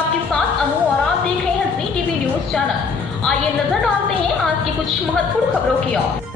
आपके साथ अनु और आप देख रहे हैं जी टीवी न्यूज चैनल। आइए नजर डालते हैं आज की कुछ महत्वपूर्ण खबरों की ओर।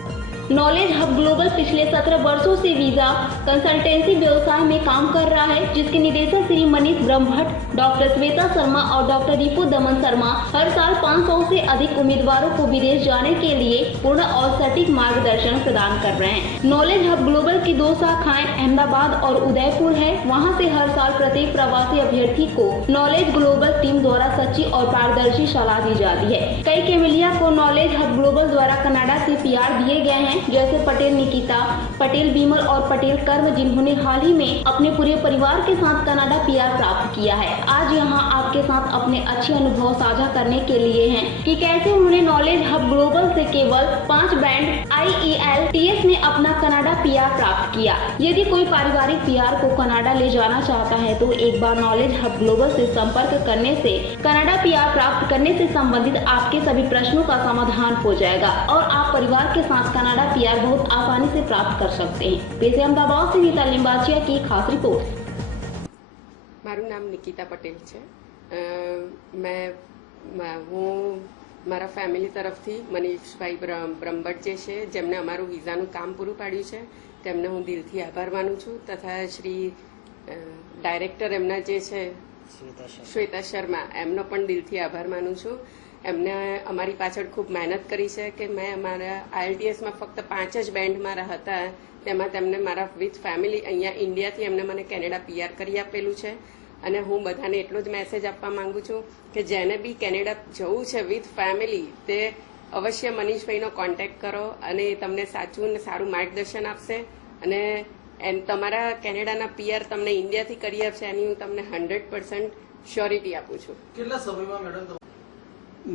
नॉलेज हब ग्लोबल पिछले 17 वर्षों से वीजा कंसल्टेंसी व्यवसाय में काम कर रहा है, जिसके निदेशक श्री मनीष ब्रह्मभट्ट, डॉक्टर श्वेता शर्मा और डॉक्टर रिपु दमन शर्मा हर साल 500 से अधिक उम्मीदवारों को विदेश जाने के लिए पूर्ण और सटीक मार्गदर्शन प्रदान कर रहे हैं। नॉलेज हब ग्लोबल की 2 शाखाएं अहमदाबाद और उदयपुर है। वहां से हर साल प्रत्येक प्रवासी अभ्यर्थी को नॉलेज ग्लोबल टीम द्वारा सच्ची और पारदर्शी सलाह दी जाती है। कई कैमिलिया को नॉलेज हब ग्लोबल द्वारा कनाडा से पीआर दिए गए हैं, जैसे पटेल निकिता, पटेल बिमल और पटेल कर्म, जिन्होंने हाल ही में अपने पूरे परिवार के साथ कनाडा पीआर प्राप्त किया है। आज यहाँ आपके साथ अपने अच्छे अनुभव साझा करने के लिए हैं कि कैसे उन्होंने नॉलेज हब ग्लोबल से केवल 5 बैंड IELTS में अपना कनाडा पीआर प्राप्त किया। यदि कोई पारिवारिक पीआर को कनाडा ले जाना चाहता है तो एक बार नॉलेज हब ग्लोबल से संपर्क करने से कनाडा पीआर प्राप्त करने से संबंधित आपके सभी प्रश्नों का समाधान हो जाएगा और आप परिवार के साथ कनाडा पीआर बहुत आसानी से प्राप्त कर सकते हैं। पेश है अहमदाबाद से नीता लिंबाचिया की खास रिपोर्ट। મારું નામ નિકિતા પટેલ છે। હું મારા ફેમિલી તરફથી મનીષભાઈ બ્રહ્મભટ્ટ જે છે, જેમને અમારું વિઝાનું કામ પૂરું પાડ્યું છે, તેમને હું દિલથી આભાર માનું છું, તથા શ્રી ડાયરેક્ટર એમના જે છે શ્વેતા શર્મા, એમનો પણ દિલથી આભાર માનું છું। એમને અમારી પાછળ ખૂબ મહેનત કરી છે કે મેં અમારા IELTSમાં ફક્ત 5 જ બેન્ડમાં હતા, તેમાં તેમને મારા વિથ ફેમિલી અહીંયા ઇન્ડિયાથી એમને મને કેનેડા પીઆર કરી આપેલું છે। અને હું બધાને એટલો જ મેસેજ આપવા માંગુ છું કે જેને બી કેનેડા જવું છે વિથ ફેમિલી, તે અવશ્ય મનીષભાઈનો કોન્ટેક્ટ કરો અને એ તમને સાચું અને સારું માર્ગદર્શન આપશે અને તમારા કેનેડાના પીઆર તમને ઇન્ડિયાથી કરી આપશે, એની હું તમને 100% શ્યોરિટી આપું છું। કેટલા સમયમાં મેડમ?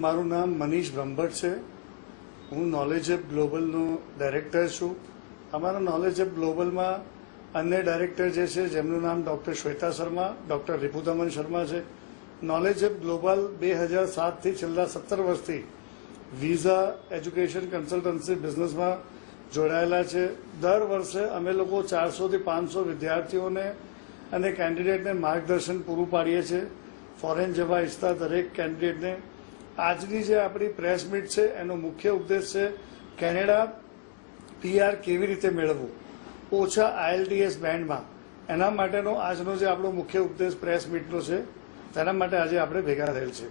મારું નામ મનીષ બ્રહ્મભટ્ટ છે। હું નોલેજ હબ ગ્લોબલનો ડાયરેક્ટર છું। અમારા નોલેજ હબ ગ્લોબલમાં અન્ય ડાયરેક્ટર જે છે, જેમનું નામ ડૉક્ટર શ્વેતા શર્મા, ડૉક્ટર રિપુદમન શર્મા છે। નોલેજ હબ ગ્લોબલ 2007થી છેલ્લા 17 વર્ષથી વિઝા એજ્યુકેશન કન્સલ્ટન્સી બિઝનેસમાં જોડાયેલા છે। દર વર્ષે અમે લોકો 400થી 500 વિદ્યાર્થીઓને અને કેન્ડિડેટને માર્ગદર્શન પૂરું પાડીએ છીએ। ફોરેન જવા ઈચ્છતા દરેક કેન્ડિડેટને આજની જે આપણી પ્રેસ મીટ છે એનો મુખ્ય ઉદ્દેશ છે કેનેડા પીઆર કેવી રીતે મેળવવું ઓછા IELTS બેન્ડમાં। એના માટેનો આજનો જે આપણો મુખ્ય ઉદ્દેશ પ્રેસ મીટનો છે, તેના માટે આજે આપણે ભેગા થયેલ છે।